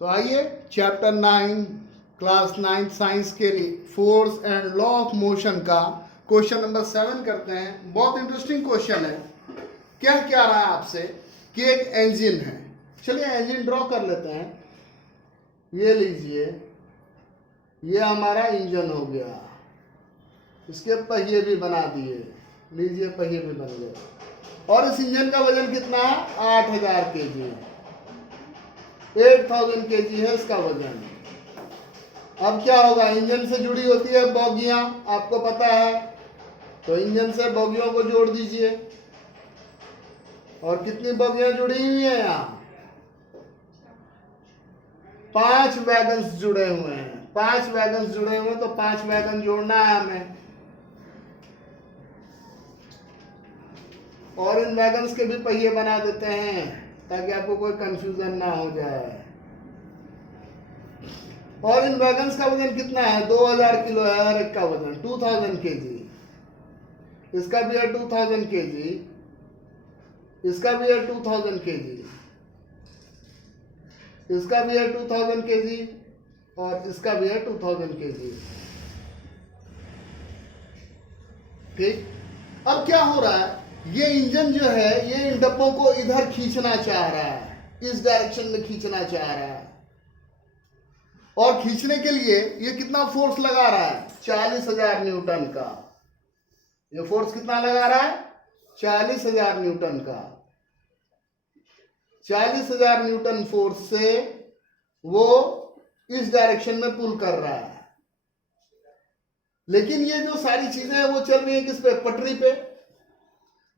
तो आइए chapter 9 class 9 science के लिए force and law of motion का क्वेश्चन नंबर 7 करते हैं। बहुत इंटरेस्टिंग क्वेश्चन है। क्या रहा है आपसे कि एक इंजन है। चलिए इंजन ड्रॉ कर लेते हैं। ये लीजिए, ये हमारा इंजन हो गया। इसके पहिए भी बना दिए, लीजिए पहिए भी बन गए। और इस इंजन का वजन कितना है? 8000 kg, 8000 kg है इसका वजन। अब क्या होगा? इंजन से जुड़ी होती है बोगियां, आपको पता है। तो इंजन से बोगियों को जोड़ दीजिए। और कितनी बोगियां जुड़ी हुई हैं? यहाँ 5 वैगन्स जुड़े हुए हैं। 5 वैगन्स जुड़े हुए हैं, तो 5 वैगन जोड़ना है हमें। और इन वैगन्स के भी पहिए बना देते हैं ताकि आपको कोई कंफ्यूजन ना हो जाए। और इन वैगन्स का वजन कितना है? 2000 किलो है हर एक का वजन, 2000 kg। इसका भी है 2000 kg, इसका भी है 2000 kg, इसका भी है 2000 kg, और इसका भी है 2000 kg। ठीक। अब क्या हो रहा है? ये इंजन जो है ये इन डब्बों को इधर खींचना चाह रहा है, इस डायरेक्शन में खींचना चाह रहा है। और खींचने के लिए ये कितना फोर्स लगा रहा है? 40,000 न्यूटन का। ये फोर्स कितना लगा रहा है? 40,000 न्यूटन का। 40,000 न्यूटन फोर्स से वो इस डायरेक्शन में पुल कर रहा है। लेकिन ये जो सारी चीजें हैं वो चल रही है किस पे? पटरी पे।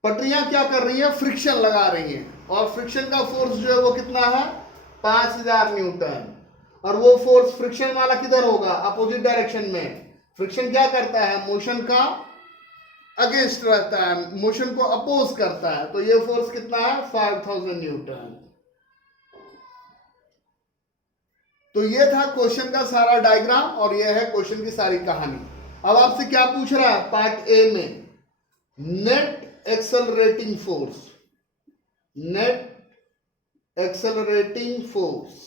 पटरियां क्या कर रही है? फ्रिक्शन लगा रही हैं। और फ्रिक्शन का फोर्स जो है वो कितना है? 5000 न्यूटन। और वो फोर्स फ्रिक्शन वाला किधर होगा? अपोजिट डायरेक्शन में। फ्रिक्शन क्या करता है? मोशन का अगेंस्ट रहता है, मोशन को अपोज करता है। तो ये फोर्स कितना है? 5000 न्यूटन। तो ये था क्वेश्चन का सारा डायग्राम, और ये है क्वेश्चन की सारी कहानी। अब आपसे क्या पूछ रहा है? पार्ट ए में net accelerating force, net accelerating force.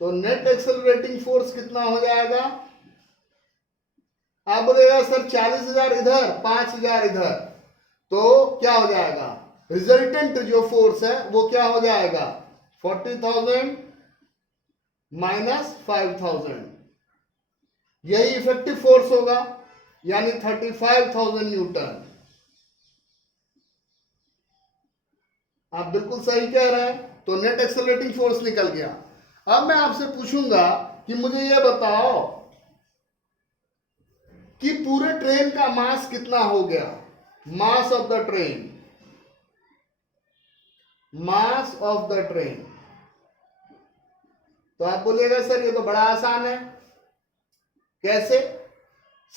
तो नेट एक्सेलरेटिंग फोर्स कितना हो जाएगा? आप बोलेगा सर 40,000 इधर, 5,000 इधर, तो क्या हो जाएगा? रिजल्टेंट जो फोर्स है वो क्या हो जाएगा? 40,000 माइनस 5,000। यही इफेक्टिव फोर्स होगा, यानी 35,000 न्यूटन। आप बिल्कुल सही कह रहे हैं। तो नेट एक्सेलरेटिंग फोर्स निकल गया। अब मैं आपसे पूछूंगा कि मुझे यह बताओ कि पूरे ट्रेन का मास कितना हो गया? Mass of the train, mass of the train. तो आप बोलिएगा सर ये तो बड़ा आसान है। कैसे?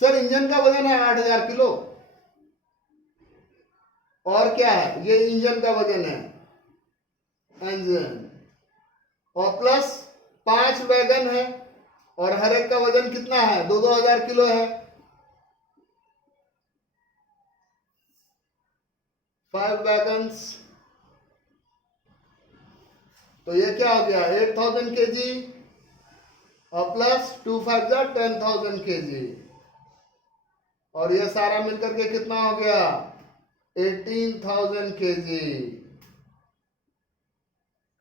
सर इंजन का वजन है 8000 किलो। और क्या है? ये इंजन का वजन है, इंजन। और प्लस 5 वैगन है, और हर एक का वजन कितना है? 2-2000 किलो है। 5 वैगन्स। तो ये क्या हो गया? 8000 kg, और प्लस 2 5 10,000 kg। और ये सारा मिलकर के कितना हो गया? 18,000 kg।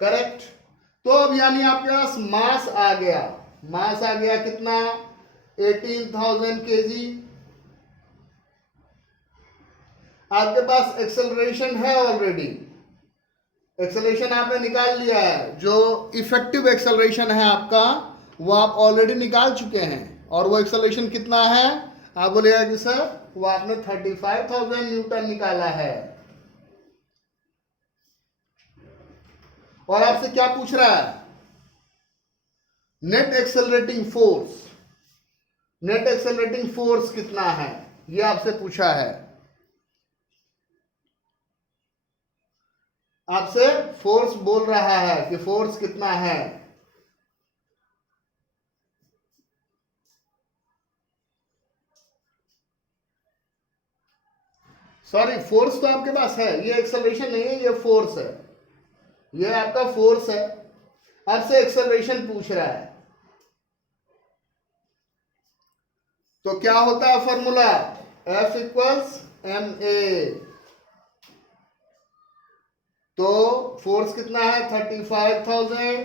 करेक्ट। तो अब यानी आपके पास मास आ गया। मास आ गया कितना? 18,000 kg। आपके पास एक्सेलरेशन है ऑलरेडी। एक्सेलरेशन आपने निकाल लिया है। जो इफेक्टिव एक्सेलरेशन है आपका वो आप ऑलरेडी निकाल चुके हैं। और वो एक्सेलरेशन कितना है? आप बोलेगा कि सर वो आपने 35,000 न्यूटन निकाला है। और आपसे क्या पूछ रहा है? Net accelerating force, net accelerating force कितना है ये आपसे पूछा है। आपसे फोर्स बोल रहा है कि फोर्स कितना है। सॉरी, फोर्स तो आपके पास है, ये एक्सेलरेशन नहीं है, ये फोर्स है। ये आपका फोर्स है, आपसे एक्सेलरेशन पूछ रहा है। तो क्या होता है फॉर्मूला, F इक्वल्स ma। तो फोर्स कितना है 35,000,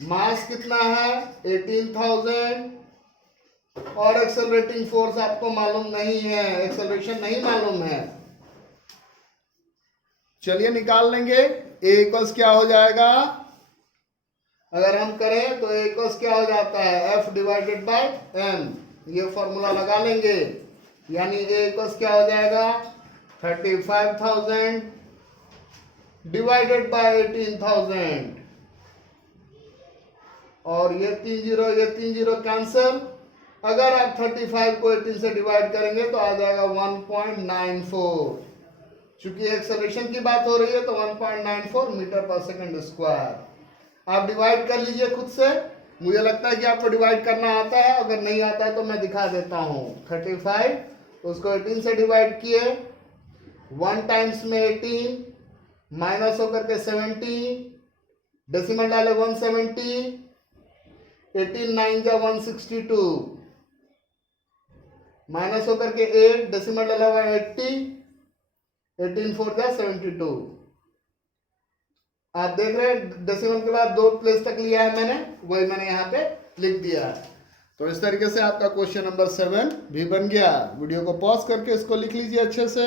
मास कितना है 18,000, और एक्सेलरेटिंग फोर्स आपको मालूम नहीं है, एक्सेलरेशन नहीं मालूम है। चलिए निकाल लेंगे। ए इक्वल्स क्या हो जाएगा, अगर हम करें तो ए इक्वल्स क्या हो जाता है F डिवाइडेड बाय m। ये फॉर्मूला लगा लेंगे, यानी ए इक्वल्स क्या हो जाएगा 35,000 डिवाइडेड बाय 18,000, और ये 3 जीरो कैंसिल। अगर आप 35 को 18 से डिवाइड करेंगे तो आ जाएगा 1.94। चूंकि एक्सेलरेशन की बात हो रही है तो 1.94 मीटर पर सेकंड स्क्वायर। आप डिवाइड कर लीजिए खुद से, मुझे लगता है कि आपको डिवाइड करना आता है, अगर नहीं आता है तो मैं दिखा देता हूं। 35 उसको 18 से डिवाइड किए, 1 टाइम्स में 18 माइनस होकर के 70, डेसिमल डाले 170, 18 9 जा 162, माइनस होकर के 8, डेसिमल डाला हुआ 80, 18 4 जा 72। आप देख रहे हैं डेसिमल के बाद 2 प्लेस तक लिया है मैंने, वही मैंने यहाँ पे लिख दिया है। तो इस तरीके से आपका क्वेश्चन नंबर 7 भी बन गया। वीडियो को पॉज करके इसको लिख लीजिए अच्छे से।